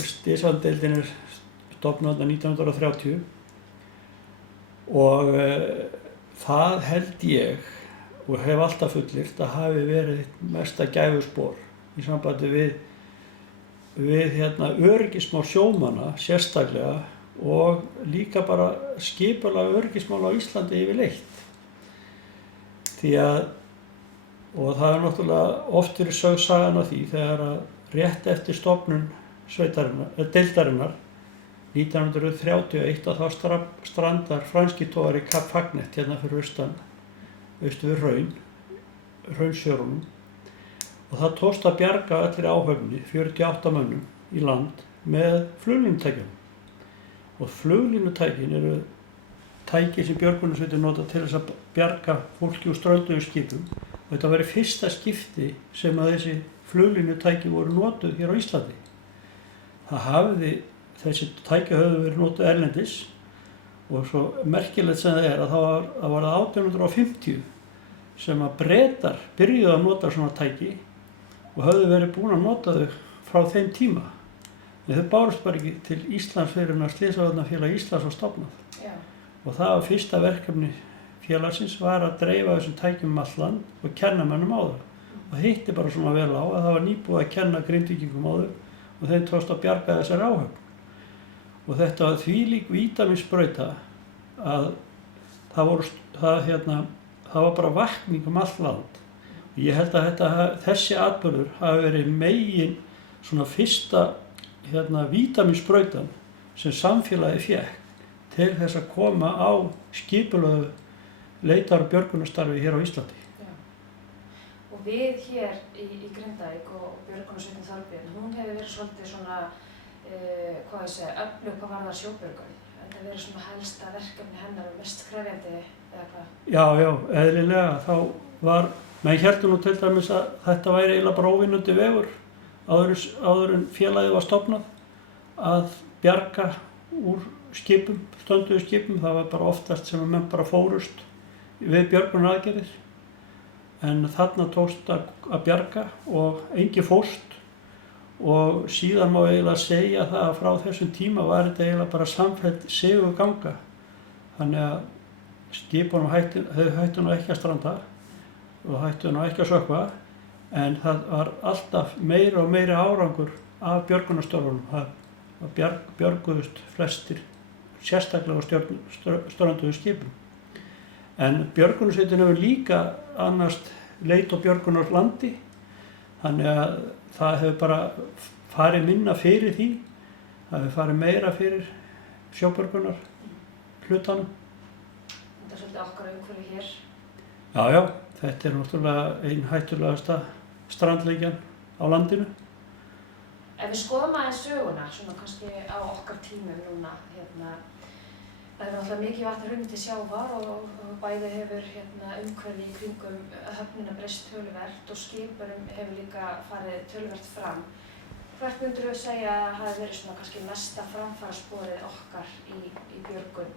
Slysavarnadeildin stofnuð 1930 og það held ég og hef alltaf fullyrt að hafi verið mesta gæfuspor í sambandi við öryggismál sjómanna sérstaklega og líka bara skipulag öryggismál á Íslandi yfirleitt. Því að, og það náttúrulega oft verið sögð sagan af því þegar að rétt eftir stofnun deildarinnar 1931 að þá strandar franski togari Cap Fagnet hérna fyrir austur við Hraunsjörunum og það tókst að bjarga allir áhöfninni, 48 mönnum í land með fluglínutækjum. Og fluglínutækin eru tæki sem björgunarsveitir nota til þess að bjarga fólki úr strönduðum skipum og þetta var í fyrsta skipti sem að þessi fluglínutæki voru notuð hér á Íslandi. Þessi tæki höfðu verið notuð erlendis og svo merkilegt sem það að það var 1850 sem að Bretar byrjuðu að nota svona tæki og höfðu verið búin að nota þau frá þeim tíma. En þau bárust bara ekki til Íslands fyrir að Slysavarnafélag Íslands var stofnað. Já. Og það var fyrsta verkefni félagsins var að dreifa þessum tækjum um allt land og kenna mönnum á það. Og hitti bara svona vel á að það var nýbúið að kenna Grindvíkingum á þau og þeim tókst að bjarga þessari áhöfn. Og þetta var þvílík vítamínsbrauta að það var bara vakning um allt land. Og ég held að þessi atburður hafi verið megin svona fyrsta vítamínsbrautan sem samfélagi fékk til þess að koma á skipulögu leitar- og björgunarstarfi hér á Íslandi. Já. Og við hér í Grindavík og björgunarsveitin Þorbjörn, hún hefur verið svolítið svona öflug hvað varðar sjóbjörgun. Það hefur verið svona helsta verkefni hennar og mest krefjandi eða hvað? Já, eðlilega. Þá var, menn héldu nú til dæmis að þetta væri eiginlega bara óvinnandi vegur áður en félagið var stofnað að bjarga úr skipum, stönduðu skipum. Það var bara oftast sem að menn bara fórust við björgunaraðgerðir. En þarna tókst að bjarga og enginn fórst. Og síðan má eiginlega segja það að frá þessum tíma var þetta eiginlega bara samfelld sigurganga. Þannig að skipunum hættu nú ekki að stranda og hættu nú ekki að sökkva, en það var alltaf meiri og meiri árangur af björgunarstörfunum. Það björguðust flestir, sérstaklega á strönduðum skipum. En björgunarsveitin hefur líka annast leit og björgun á landi, þannig að það hefur bara farið minna fyrir því, það hefur farið meira fyrir sjóbjörgunar hlutanum. Þetta svolítið okkar umhverfi hér. Já, þetta náttúrulega ein hættulegasta strandlengjan á landinu. Ef við skoðum aðeins söguna, svona kannski á okkar tímum núna, það hefur náttúrulega mikið vatn runnið til sjávar og bæði hefur umhverfi í kringum höfnina breyst töluvert og skipunum hefur líka farið töluvert fram. Hvert myndirðu segja að hafi verið svona kannski mesta framfarasporið okkar í björgun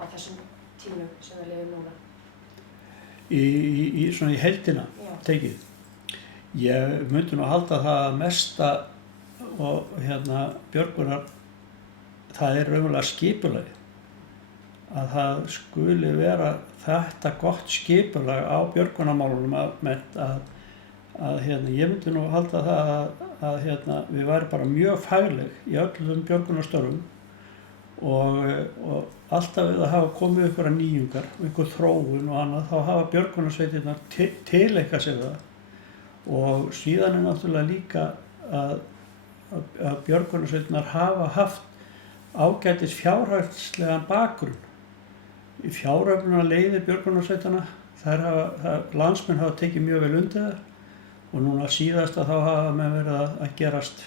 á þessum tímum sem við lifum núna? Svona í heildina tekið. Ég myndi nú halda það að mesta og björgunar, það raunverulega skipulagið. Að það skuli vera þetta gott skipulag á björgunarmálunum að ég myndi nú halda það að við værum bara mjög fagleg í öllum björgunarstörfum og alltaf við að hafa komið ykkur að nýjungar, ykkur þróun og annað, þá hafa björgunarsveitirnar tileinkað sér það og síðan náttúrulega líka að björgunarsveitirnar hafa haft ágætis fjárhagslegan bakgrunn. Í fjáröflunarleiðir björgunarsveitanna, landsmenn hafa tekið mjög vel undir það og núna síðast að þá hafa menn verið að gerast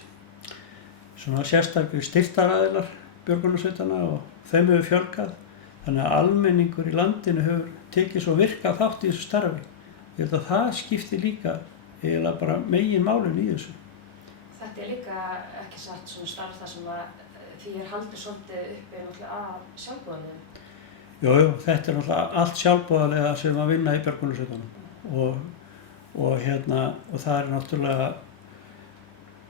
svona sérstaklega styrktaraðilar björgunarsveitanna og þeim hefur fjölgað. Þannig að almenningur í landinu hefur tekið svo virkað þátt í þessu starfi. Ég held að það skiptir líka eiginlega bara meginmálinu í þessu. Þetta líka ekki satt svona starf þar sem að því haldið svolítið uppi náttúrulega að sjálfboðaliðum. Jú, þetta náttúrulega allt sjálfboðaliða sem að vinna í björgunarsveitunum og það náttúrulega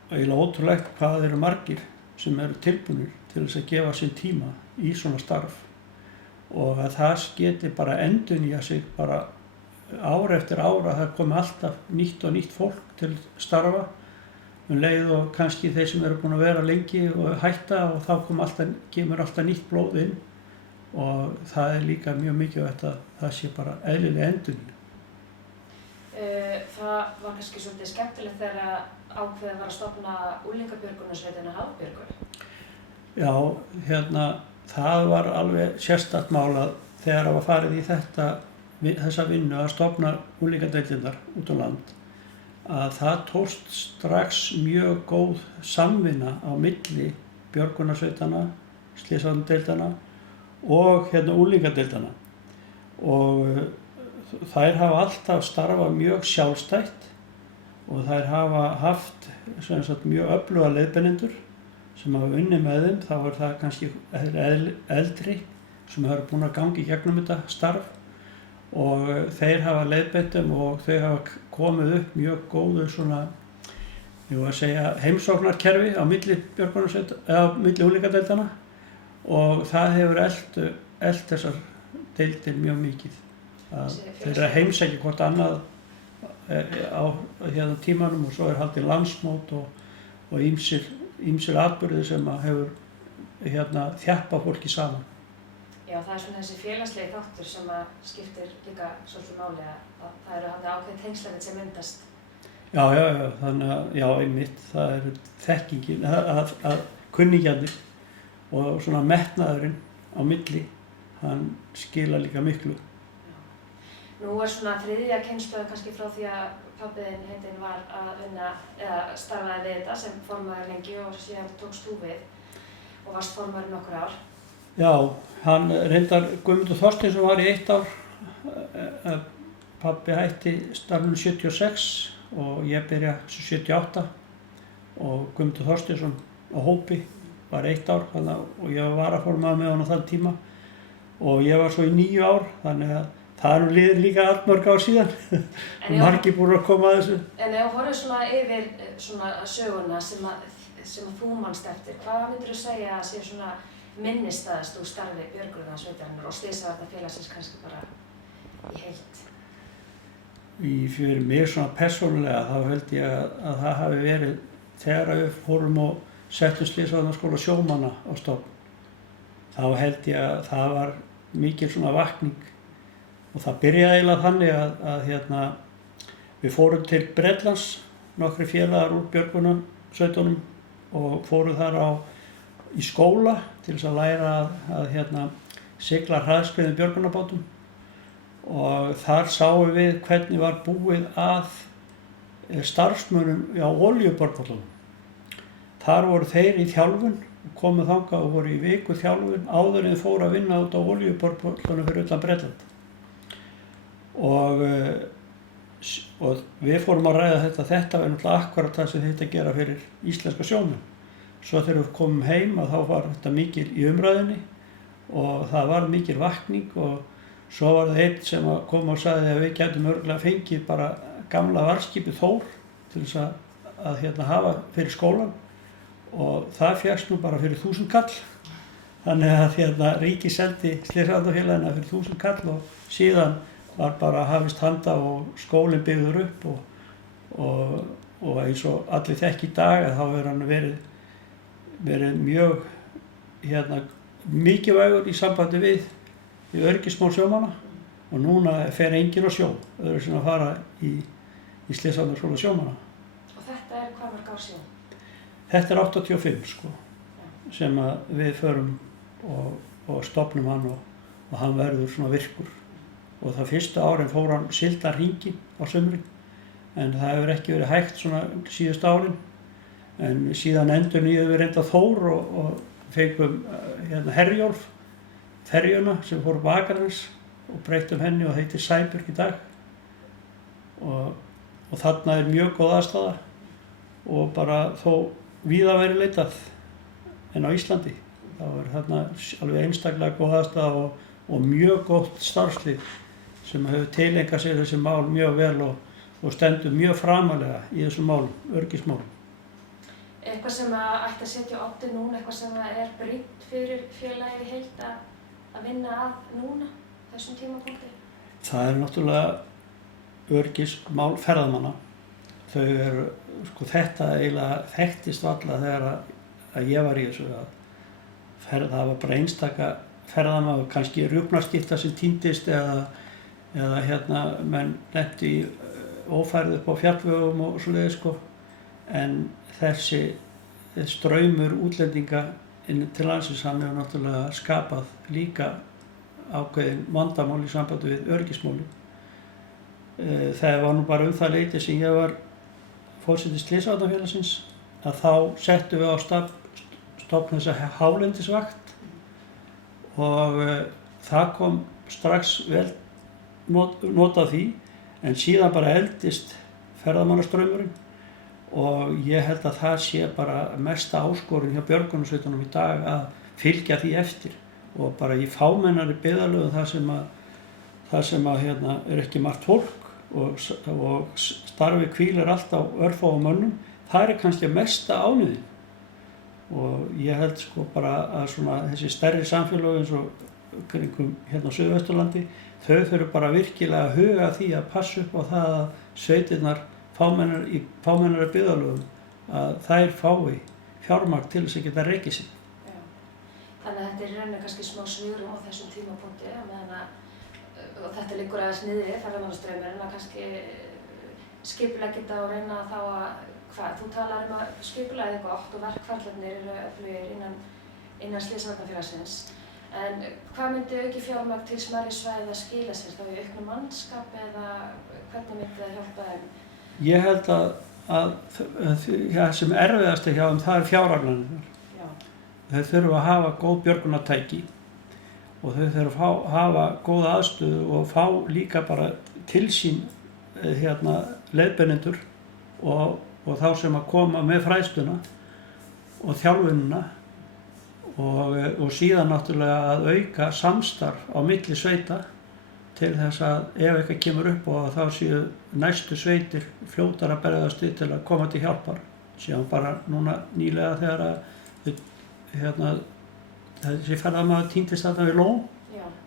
eiginlega ótrúlegt hvað eru margir sem eru tilbúnir til þess að gefa sinn tíma í svona starf og að það geti bara endurnýja sig bara ár eftir ár að það komi alltaf nýtt og nýtt fólk til starfa leið og kannski þeir sem eru búin að vera lengi og hætta og þá kemur alltaf nýtt blóð inn og það er líka mjög mikilvægt að það sé bara eðlileg endurnýjun. Það var kannski svolítið skemmtilegt þegar ákveðið var að stofna unglingabjörgunarsveitina Hafbjörgu. Já, það var alveg sérstakt mál að þegar það var farið í þessa vinnu að stofna unglingadeildirnar út á land að það tókst strax mjög góð samvinna á milli björgunarsveitana, slysavarnadeildanna og unglingadeildanna og þær hafa alltaf starfað mjög sjálfstætt og þær hafa haft mjög öfluga leiðbeinendur sem hafa unnið með þeim, þá er það kannski eldri sem hafa búin að ganga í gegnum þetta starf og þeir hafa leiðbeint og þau hafa komið upp mjög góðu heimsóknarkerfi á milli milli unglingadeildanna og það hefur elt þessar deildir mjög mikið. Þeir eru að heimsækja hvort annað á tímanum og svo er haldið landsmót og ýmsir atburðir sem hefur þjappað fólki saman. Já, það er svona þessi félagslegi þáttur sem að skiptir líka svolítið máli að það eru þarna ákveðin tengslanir sem myndast. Já, þannig að, já, einmitt, það er þekkingin, að kunningjarnir og svona metnaðurinn á milli, hann skilar líka miklu. Nú er svona þriðja kynslóð kannski frá því að pabbiðinn heitinn var að vinna eða starfaði við þetta sem formaður lengi og síðan tókst þú við og varst formaður nokkur ár. Já, hann reyndar Guðmundur Þorsteinsson var í 1 ár, pabbi hætti starfinu 76 og ég byrja 78 og Guðmundur Þorsteinsson á hópi var 1 ár og ég var varaformaður með hann á þann tíma og ég var svo í 9 ár þannig að það er nú liðið líka allmörg ár síðan og margir búin að koma að þessu. En ef þú horfir svona yfir svona söguna sem að þú manst eftir, hvað myndir þú segja að sé svona minnisstæðast úr starfi björgunarsveitarinnar og slysavarnafélagsins kannski bara í heild? Fyrir mig svona persónulega þá held ég að það hafi verið þegar við fórum og settum Slysavarnaskóla sjómanna á stofn. Þá held ég að það var mikil svona vakning og það byrjaði eiginlega þannig að við fórum til Bretlands, nokkri félagar úr björgunarsveitunum og fórum þar í skóla til þess að læra að sigla hraðskreiðum björgunarbátum og þar sáum við hvernig var búið að starfsmönnum á olíuborpallunum. Þar voru þeir í þjálfun og komu þangað og voru í viku þjálfun áður en þeir fóru að vinna út á olíuborpallunum fyrir utan Bretland. Og við fórum að ræða þetta var náttúrulega akkurat það sem þetta gera fyrir íslenska sjómenn. Svo þegar við komum heim að þá var þetta mikil í umræðunni og það var mikil vakning og svo var það einn sem kom og sagði að við gætum örugglega fengið bara gamla varðskipið Þór til þess að hafa fyrir skólan og það fékkst nú bara fyrir 1000 kall. Þannig að ríkið seldi Slysavarnafélaginu fyrir 1000 kall og síðan var bara hafist handa og skólinn byggður upp og eins og allir þekki í dag að þá hefur hann verið mjög mikilvægur í sambandi við öryggismál sjómanna og núna fer enginn á sjó, öðru sem að fara í Slysavarnaskóla sjómanna. Og þetta er hvað mörg ár síðan? Þetta er 85 sko, sem að við förum og stofnum hann og hann verður svona virkur. Og það fyrstu árin fór hann síldarhringinn á sumrin en það hefur ekki verið hægt svona síðustu árin en síðan endurnýjuðum við reynda Þór og fengum Herjólf, ferjuna sem fór upp á Akranes og breyttum henni og heitir Sæbjörg í dag og þarna er mjög góð aðstaða og bara þó víða væri leitað en á Íslandi þá er þarna alveg einstaklega góð aðstaða og mjög gott starfslið sem hefur tileinkað sér þessi mál mjög vel og stendur mjög framarlega í þessum málum, öryggismálum. eitthvað sem ætti að setja á oddinn núna, eitthvað sem brýnt fyrir félagið í heild að vinna að núna, þessum tímapunkti? Það náttúrulega öryggismál ferðamanna. Þau eru, sko þetta eiginlega þekktist alla þegar að ég var í þessu að það var bara einstaka ferðamaður, kannski rjúpnarskipta sem týndist eða menn lentu í ófærð upp á fjallvegum og svoleiðis sko. En þessi straumur útlendinga inn til landsins hann hefur náttúrulega skapað líka ákveðin vandamál í sambandi við öryggismáli. Það var nú bara það leyti sem ég var forseti Slysavarnafélagsins að þá settum við á stofn þessa hálendisvakt og það kom strax vel notað því en síðan bara eldist ferðamannastraumurinn og ég held að það sé bara mesta áskorun hjá björgunarsveitunum í dag að fylgja því eftir og bara í fámennari byggðarlögum þar sem er ekki margt fólk og starfi hvílir allt á örfáum mönnum, það kannski mesta ánýðin og ég held sko bara að svona þessi stærri samfélög eins og kringum á Suðvesturlandi þau þurfa bara virkilega að huga því að passa upp á það að sveitirnar í fámennari byggðarlögum að þær fái fjármagn til þess að geta rekið sig. Já. Þannig að þetta í rauninni kannski smá svigrúm á þessum tímapunkti og þetta liggur aðeins niðri ferðamannastraumurinn að kannski skipuleggja þetta og reyna þá að þú talar að skipulagið er gott og verkferlarnir eru öflugir innan Slysavarnafélagsins. En hvað myndi auki fjármagn til smærri svæða að skila sér þá í auknum mannskap eða hvernig myndi það hjálpa þeim? Ég held að sem erfiðast hjá þeim það fjáraflanirnar. Þau þurfa að hafa góð björgunartæki og þau þurfa að hafa góða aðstöðu og fá líka bara til sín leiðbeinendur og þá sem að koma með fræðsluna og þjálfunina og síðan náttúrulega að auka samstarf á milli sveita til þess að ef eitthvað kemur upp og þá séu næstu sveitir fljótar að bregðast við til að koma til hjálpar. Síðan bara núna nýlega þegar að þessi ferðamaður týndist þarna við Lón,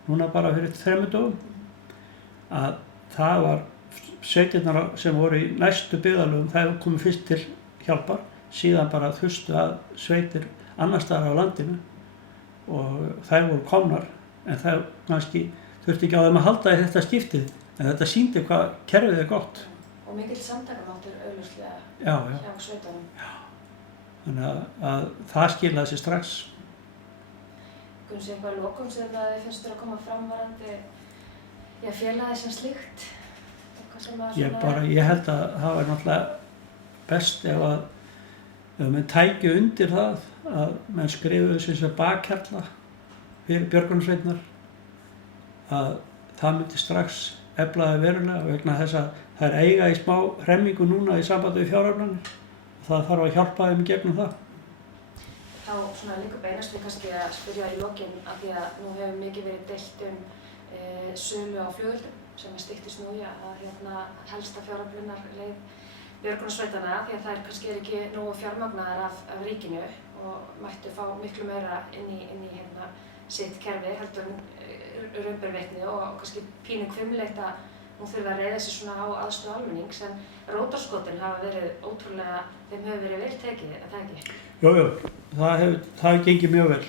núna bara fyrir 3 dögum, að það var sveitirnar sem voru í næstu byggðarlögum, þær komu fyrst til hjálpar, síðan bara þustu að sveitir annars staðar á landinu og þær voru komnar en þær kannski þurfti ekki á þeim að halda í þetta skiptið en þetta sýndi hvað kerfið er gott. Og mikill samtakamáttur augljóslega hjá sveitunum. Já, þannig að það skilaði sér strax. Gunnar, eitthvað að lokum sem þið finnst þér að koma fram varðandi félagið sem slíkt? Ég held að það væri náttúrulega best ef menn tækju undir það að menn skrifuðu sem bakhjarla fyrir björgunarsveitirnar að það myndi strax efla það verulega vegna þess að það eiga í smá hremmingu núna í sambandi við fjáraflanir og það þarf að hjálpa þeim í gegnum það. Þá svona líka beinast við kannski að spyrja í lokin af því að nú hefur mikið verið deilt sölu á flugvéldum sem styttist nú í að helsta fjáraflunarleið björgunarsveitanna því að þær kannski ekki nógu fjármagnaðar af ríkinu og mættu fá miklu meira inn í sitt kerfi heldur raun ber vitni og kannski pínu hvimleitt að nú þurfi að reiða sig svona á aðstoð almennings en rótarskotin hafa verið ótrúlega, þeim hefur verið vel tekið, er það ekki? Jú, það hefur gengið mjög vel.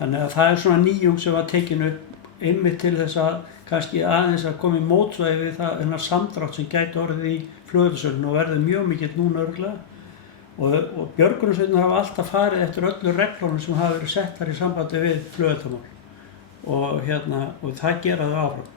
Þannig að það er svona nýjung sem var tekin upp einmitt til þess að kannski aðeins að koma í mótsvæði við það samdrátt sem gæti orðið í flugvélasölunni og verður mjög mikill núna örugglega. Og björgunarsveitirnar hafa alltaf farið eftir öllu reglunum sem hafa verið settar í sambandi við flugvélamál og það gera þau áfram.